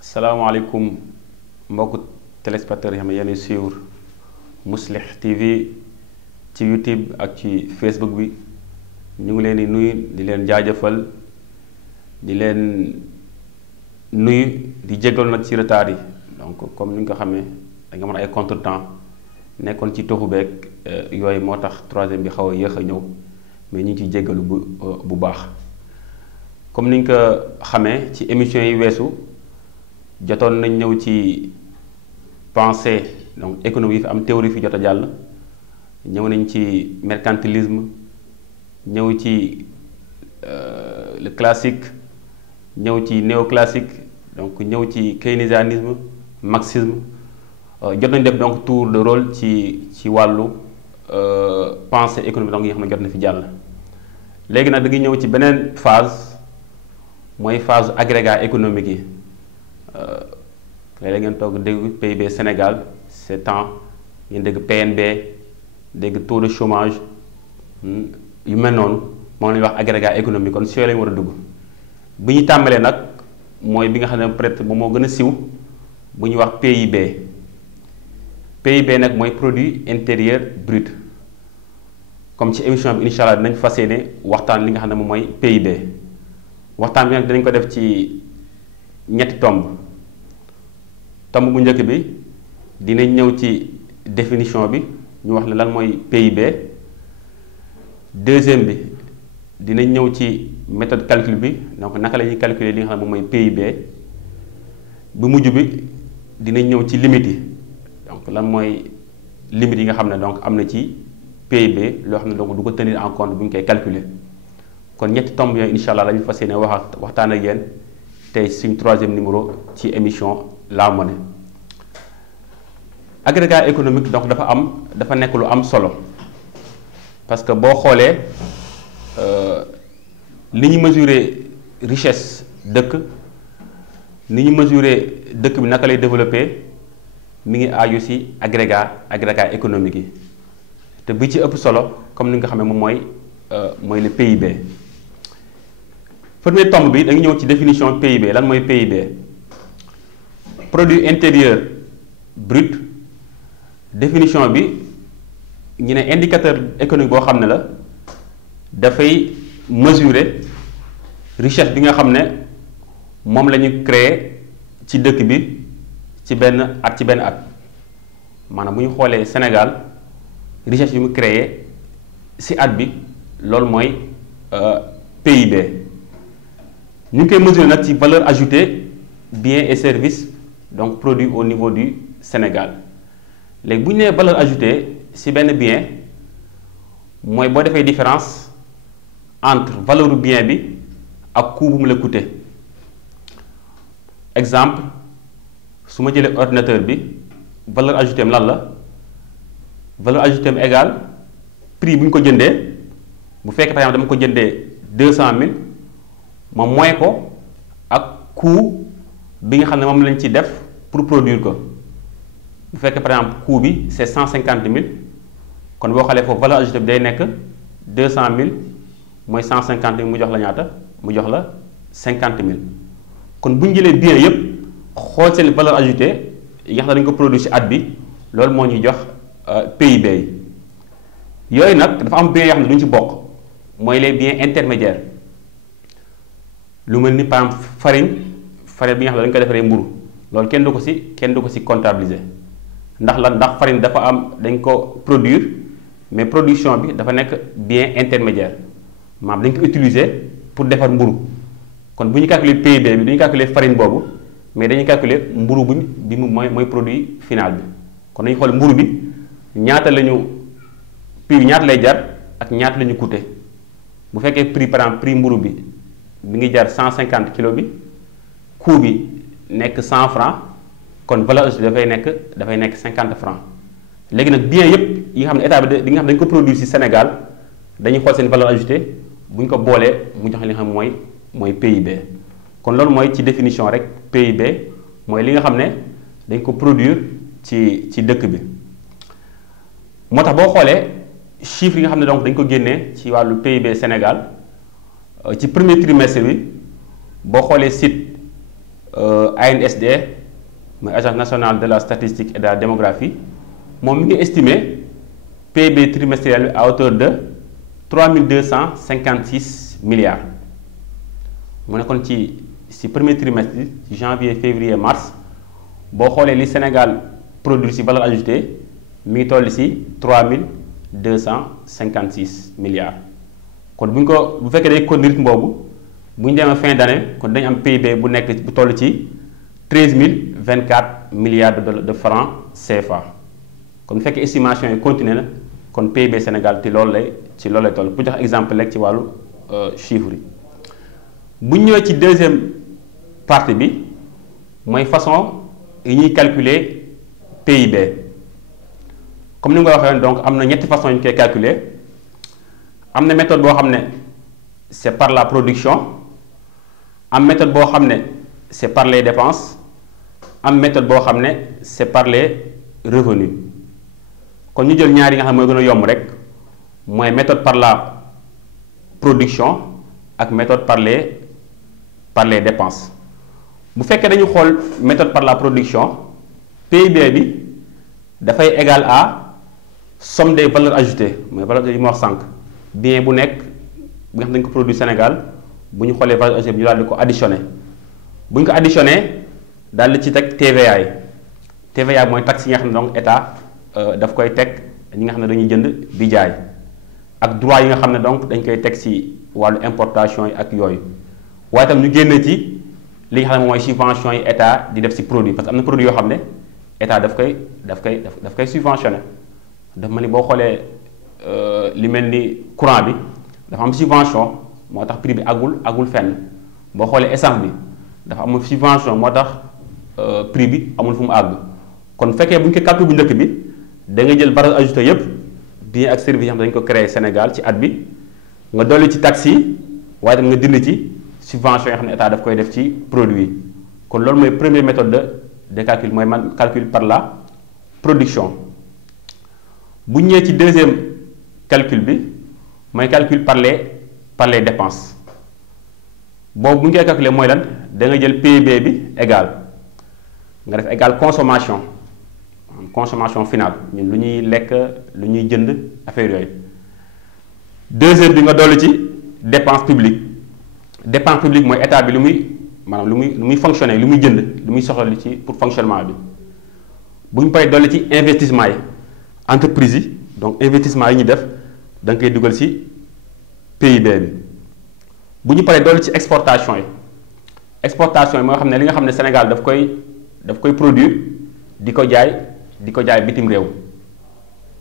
salaamaaleykum mbokku téléspectateurs yi xam ne yéen a suivre Mouslih TV ci YouTube ak ci Facebook bi ñu ngi leen di nuyu di leen jaajëfal di leen nuyu di jégalu nag ci retard yi donc comme ni nga ko xamee da nga mën ay contretemps nekkoon ci toxu beeg yooyu moo tax troisième bi xaw a yéex a ñëw mais ñu ngi ciy jégalu bu baax comme ni nga ko xamee ci émission yi weesu. jotoon nañ ñëw ci pensée donc économie yi fi am théorie fi jot a jàll ñëw nañ ci mercantilisme ñëw ci le classique ñëw ci néoclassique donc ñëw ci keynésianisme marxisme jot nañ def donc tour de rôle ci wàllu pensée économique donc yi nga xam ne jot na fi jàll. léegi nag da ngay ñëw ci beneen phase mooy phase agrégat économique yi. léeg-léeg ngeen toog dégg PIB Sénégal c'est temps ngeen dégg PNB dégg taux de chômage yu mel noonu moom la ñuy wax agrégat économique kon si yooyu la ñu war a dugg bi ñu tàmbalee nag mooy bi nga xam ne peut-être moom moo gën a siw bu ñuy wax PIB. PIB nag mooy produit intérieur brut comme ci émission bi incha allah dinañ fas yéene waxtaan li nga xam ne moom mooy PIB waxtaan bi nag dinañ ko def ci ñetti tomb bu njëkk bi dinañ ñëw ci définition bi ñu wax la lan mooy PIB. deuxième bi dinañ ñëw ci méthode calcul bi donc naka la ñuy calculer li nga xam ne moom mooy PIB. bu mujj bi dinañ ñëw ci limites yi donc lan mooy limites yi nga xam ne donc am na ci PIB loo xam ne donc du ko tenir en compte bu ñu koy calculer kon ñetti tomb yooyu incha allah lañu fas yéene waxtaan ak yéen tey suñ troisième numéro ci émission La Monnaie. Agrégat économique donc dafa nekk lu am solo parce que boo xoolee li ñu mesurer richesse dëkk ni ñu mesurer dëkk bi naka lay développer mi ngi aaju ci agrégat économique yi te bi ci ëpp solo comme ni nga xam ne moom mooy le PIB. premier tombe bi dañu ñëw ci définition PIB lan mooy PIB produit intérieur brut définition bi ñu ne indicateur économique boo xam ne la dafay mesurer richesse bi nga xam ne moom la ñu créer ci dëkk bi ci benn at maanaam bu ñu xoolee Sénégal richesse bi mu créer ci at bi loolu mooy PIB. ñu ngi koy mesurer nag ci valeur ajoutée biens et services donc produits au niveau du Sénégal léegi bu ñu nee valeur ajoutée ci benn bien mooy boo defee différence entre valeur bien bi ak coût bu mu la coûter exemple su ma jëlee ordinateur bi valeur ajoutée am lan la valeur ajoutée am égale prix bu ñu ko jëndee bu fekkee par exemple dama ko jëndee 200 000. moom mooy ko ak coût bi nga xam ne moom lañ ci def pour produire ko bu fekkee par exemple coût bi c'est 150 000 kon boo xoolee foofu valeur ajoutée bi day nekk 200 000 mooy 150 000 mu jox la ñaata mu jox la 50 000 kon bu ñu jëlee bien yépp xool seen valeur ajoutée yi nga xam ne dañu ko produire ci at bi loolu moo ñuy jox PIB yi yooyu nag dafa am biens yoo xam ne duñu ci bokk mooy les biens intermédiaires. lu mel ni par exemple farine bi nga xam ne dañu ko defaree mburu loolu kenn du ko ci comptabiliser ndax farine dafa am dañ ko produire mais production bi dafa nekk bien intermédiaire maanaam dañ ko utiliser pour defar mburu kon bu ñu calculer PIB bi du ñu calculer farine boobu mais dañuy calculer mburu bi mooy produit final bi kon dañu xool mburu bi ñaata prix bi ñaata lay jar ak ñaata la ñu coûter bu fekkee prix par exemple prix mburu bi mi ngi jar 150 kilos bi coût bi nekk 100 francs kon valeur ajoutée dafay nekk 50 francs léegi nag bien yépp yi nga xam ne état bi di nga xam ne dañu ko produire ci Sénégal dañuy xool seen valeur ajoutée bu ñu ko boolee mu jox li nga xam mooy PIB kon loolu mooy ci définition rek PIB mooy li nga xam ne dañ ko produire ci dëkk bi moo tax boo xoolee chiffres yi nga xam ne donc dañ ko génnee ci wàllu PIB Sénégal ci premier trimestre bi boo xoolee site ANSD mooy agence nationale de la statistique et de la démographie moom mi ngi estimé PIB trimestriel bi à hauteur de 3256 milliards mu ne kon ci premier trimestre ci janvier février mars boo xoolee li Sénégal produit ci valeur ajoutée mi ngi toll ci 3256 milliards kon bu fekkee day kon rythme boobu bu ñu demee fin d'année kon dañu am PIB bu nekk bu toll ci 13024 milliards de francs CFA kon bu fekkee estimation yi continué na kon PIB Sénégal ci loolu lay toll pour jox exemple rek ci wàllu chiffres yi bu ñu ñëwee ci deuxième partie bi mooy façon yi ñuy calculer PIB comme ni nga ko waxee donc am na ñetti façon yu ñu koy calculer am na méthode boo xam ne c'est par la production am méthode boo xam ne c'est par les dépenses am méthode boo xam ne c'est par les revenus kon ñu jël ñaar yi nga xam ne mooy gën a yomb rek mooy méthode par la production ak méthode par les dépenses bu fekkee dañu xool méthode par la production PIB bi dafay égal à somme des valeurs ajoutées mooy valeur ajoutée yi ma wax sànq bien bu nekk bi nga xam ne dañu ko produit Sénégal bu ñu xoolee valeur ajoutée bi ñu daal di ko additionné bu ñu ko additionné daal di ci teg TVA yi TVA mooy taxe yi nga xam ne donc état daf koy teg ñi nga xam ne dañuy jënd di jaay ak droit yi nga xam ne donc dañ koy teg ci wàllu importation yi ak yooyu waaye itam ñu génn ci li nga xam ne mooy subvention yi état di def ci produit parce que am na produit yoo xam ne état daf koy subventionné dafa mel ni boo xoolee li mel ni courant bi dafa am subvention moo tax prix bi agul fenn boo xoolee essence bi dafa amul subvention moo tax prix bi amul fu mu àgg kon fekkee bu ñu ko calcul bu njëkk bi da nga jël valeur ajoutée yépp bien ak service yi xam dañu ko créé Sénégal ci at bi nga dolli ci taxes yi waaye tam nga dindi ci subvention yoo xam ne état daf koy def ci produit yi kon loolu mooy première méthode de calcul mooy calcul par la production bu ñëwee ci deuxième calcul bi mooy calcul par les dépenses boobu bu ñu koy calculer mooy lan da nga jël PIB bi égal nga def égal consommation finale ñun lu ñuy lekk lu ñuy jënd affaire yooyu deuxième bi nga dolli ci dépense publique mooy état bi lu muy fonctionner lu muy jënd lu muy soxla li ci pour fonctionnement bi bu ñu paree dolli ci investissement yi entreprise yi donc investissement yi ñu def da nga koy dugal ci PIB bi bu ñu paree dolli ci exportation yi moo xam ne li nga xam ne Sénégal daf koy produire di ko jaay bitim réew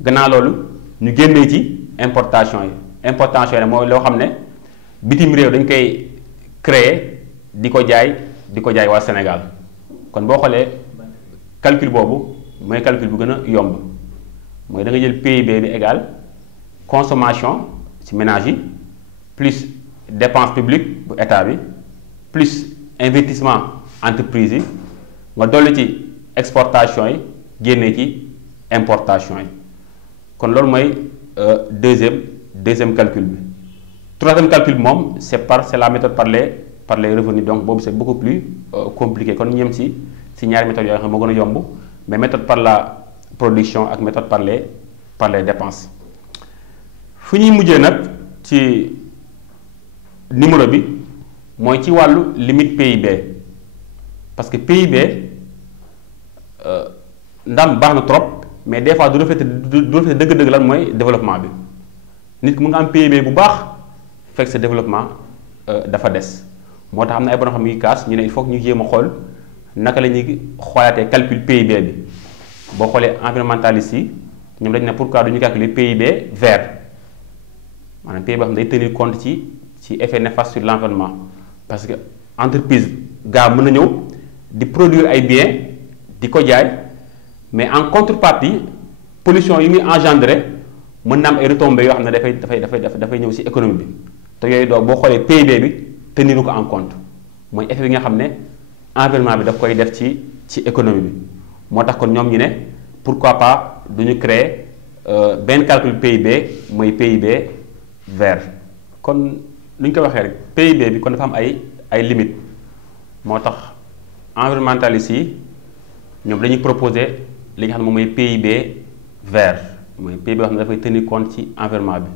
gannaaw loolu ñu génnee ci importation yi mooy loo xam ne bitim réew dañ koy créer di ko jaay waa Sénégal kon boo xoolee calcul boobu mooy calcul bu gën a yomb mooy da nga jël PIB bi égal consommation ci ménage yi plus dépense publique bu état bi plus investissement entreprise yi nga dolli ci exportation yi génne ci importation yi kon loolu mooy deuxième calcul bi troisième calcul bi moom c'est la méthode par les revenus donc boobu c'est beaucoup plus compliqué kon ñu yem ci ñaari méthodes yoo xam ne moo gën a yomb mais méthode par la production ak méthode par les dépenses fu ñuy mujjee nag ci numéro bi mooy ci wàllu limite PIB parce que PIB ndam baax na trop mais des fois du refléter dëgg-dëgg lan mooy développement bi nit ki mu nga am PIB bu baax fekk sa développement dafa des moo tax am na ay borom xam yu kaas ñu ne il faut que ñu jéem a xool naka la ñuy xoolaatee calcul PIB bi boo xoolee environnementaliste yi ñoom dañu ne pourquoi du ñu calculer PIB vert maanaam PIB boo xam ne day tenir compte ci effet néfaste sur l'environnement parce que entreprise gaa mën na ñëw di produire ay biens di ko jaay mais en contrepartie pollution yi muy engendrer mën na am ay retombées yoo xam ne dafay ñëw ci économie bi te yooyu doo boo xoolee PIB bi teniru ko en compte mooy effet bi nga xam ne environnement bi daf koy def ci économie bi moo tax kon ñoom ñu ne pourquoi pas du ñu créer benn calcul PIB mooy PIB vert kon lu ñu ko waxee rek PIB bi kon dafa am ay limites moo tax environnementalistes yi ñoom dañuy proposer li nga xam ne moom mooy PIB vert mooy PIB boo xam ne dafay tenir compte ci environnement bi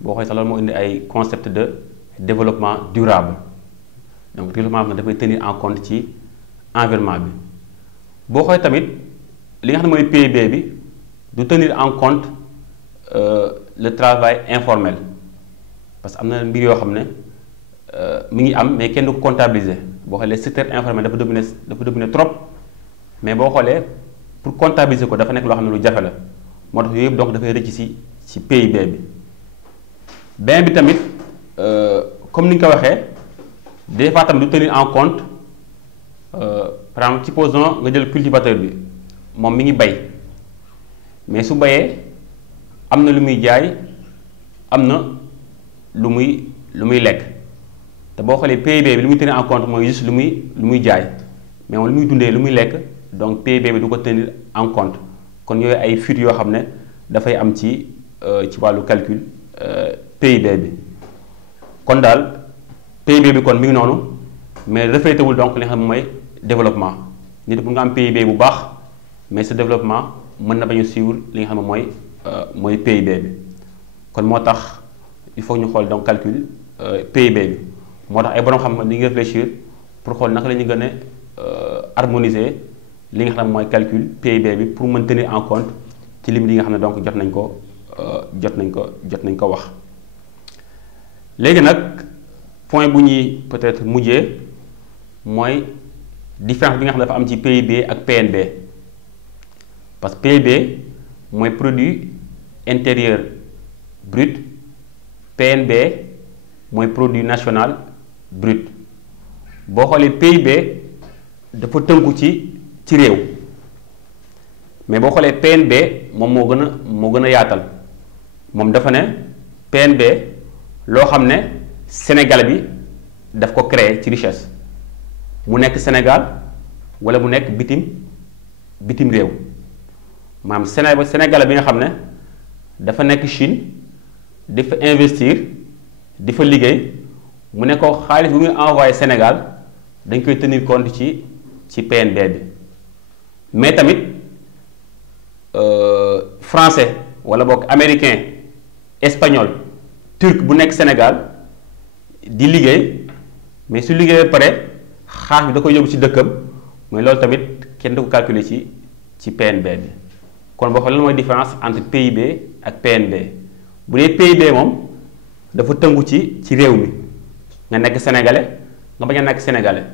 boo xoolee sax loolu moo indi ay concept de développement durable donc développement bi dafay tenir en compte ci environnement bi boo xoolee tamit li nga xam ne mooy PIB bi du tenir en compte le travail informel parce que am na mbir yoo xam ne mi ngi am mais kenn du ko comptabiliser boo xoolee secteur informel dafa dominer trop mais boo xoolee pour comptabiliser ko dafa nekk loo xam ne lu jafe la moo tax yooyu yëpp donc dafay rëcc ci PIB bi. beneen bi tamit comme ni nga ko waxee des fois tamit du tenir en compte par exemple supposons nga jël cultivateur bi moom mi ngi bay mais su bayee am na lu muy jaay am na lu muy lekk te boo xoolee PIB bi lu muy tenir en compte mooy juste lu muy jaay mais moom lu muy dundee lu muy lekk donc PIB bi du ko tenir en compte kon yooyu ay fuites yoo xam ne dafay am ci wàllu calcul PIB bi kon daal PIB bi kon mi ngi noonu mais reflété wul donc li nga xam ne mooy développement nit bu nga am PIB bu baax mais ce développement mën na bañ a suivre li nga xam ne mooy PIB bi kon moo tax il faut ñu xool donc calcul PIB bi moo tax ay borom xam ne dañuy réfléchir pour xool naka la ñu gën a harmoniser li nga xam ne mooy calcul PIB bi pour mën tenir en compte ci limite yi nga xam ne donc jot nañ ko wax. léegi nag point bu ñuy peut-être mujjee mooy différence bi nga xam ne dafa am ci PIB ak PNB parce que PIB mooy produit intérieur brut PNB mooy produit national brut boo xoolee PIB dafa tënku ci réew mais boo xoolee PNB moom moo gën a yaatal moom dafa ne PNB loo xam ne Sénégal bi daf ko créer ci richesse mu nekk Sénégal wala mu nekk bitim réew maanaam Sénégal bi nga xam ne dafa nekk Chine di fa investir di fa liggéey mu ne ko xaalis bu muy envoyé Sénégal dañ koy tenir compte ci PNB bi mais tamit français wala boog américain espagnol turc bu nekk Sénégal di liggéey mais su liggéey ba pare xaalis bi da koy yóbbu ci dëkkam mooy loolu tamit kenn du ko calculer ci PNB bi kon boo xoolee lan mooy différence entre PIB ak PNB bu dee PIB moom dafa tëngu ci réew mi nga nekk sénégalais nga bañ a nekk sénégalais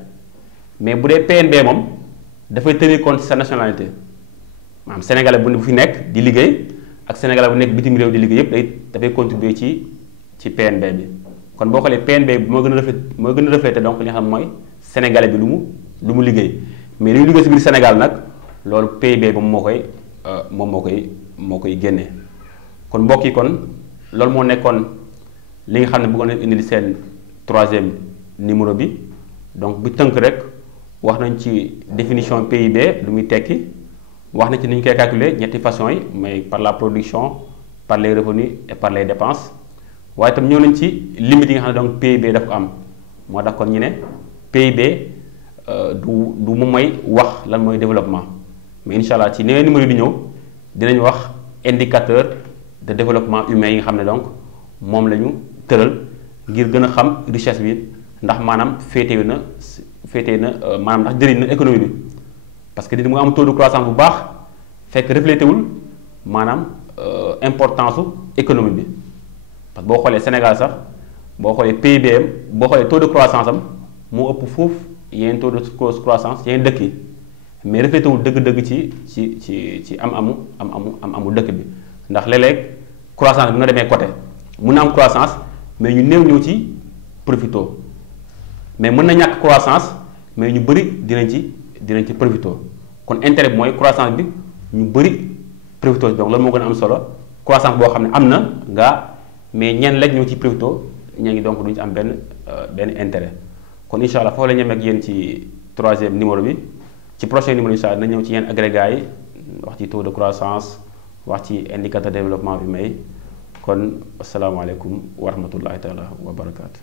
mais bu dee PNB moom dafay tenir compte sa nationalité maanaam sénégalais bu fi nekk di liggéey ak sénégalais bu nekk bitim réew di liggéey yépp dafay contribuer ci PNB bi kon boo xoolee PNB bi moo gën a refléter donc li nga xam mooy sénégalais bi lu mu liggéey mais li ñu liggéey ci biir Sénégal nag loolu PIB moom moo koy génnee kon mbokk yi kon loolu moo nekkoon li nga xam ne bëggoon nañu indil seen 3e numéro bi donc bu tënk rek wax nañ ci définition PIB lu muy tekki wax nañ ci ni ñu koy calculer ñetti façon yi mais par la production par les revenus et par les dépenses waaye itam ñëw nañ ci limite yi nga xam ne donc PIB daf ko am moo tax kon ñu ne PIB du mu may wax lan mooy développement mais incha allah ci neneen numéro di ñëw dinañ wax indicateur de développement humain yi nga xam ne donc moom la ñu tëral ngir gën a xam richesse bi ndax maanaam féetee na maanaam ndax jëriñ na économie bi parce que nit mu am taux de croissance bu baax fekk reflété wul maanaam importance su économie bi parce que boo xoolee Sénégal sax boo xoolee PIB am boo xoolee taux de croissance am moo ëpp foofu yeneen taux de croissance yeneen dëkk yi mais reflété wul dëgg-dëgg ci amu dëkk bi ndax léeg-léeg croissance bi nga demee côté mun na am croissance mais ñu néew ñëw ci profito mais mën na ñàkk croissance mais ñu bëri dinañ ci profito kon intérêt bi mooy croissance bi ñu bëri profito donc loolu moo gën a am solo croissance boo xam ne am na nga mais ñenn lañ ñëw ci profito ñee ngi donc duñu ci am benn intérêt kon incha allah foofu la ñu yem ak yéen ci 3e numéro bi ci prochain numéro incha allah na ñëw ci yenn agrégats yi wax ci taux de croissance wax ci indicateur de développement bi may kon asalaamaaleykum wa rahmatullahi taala wa barakaatu.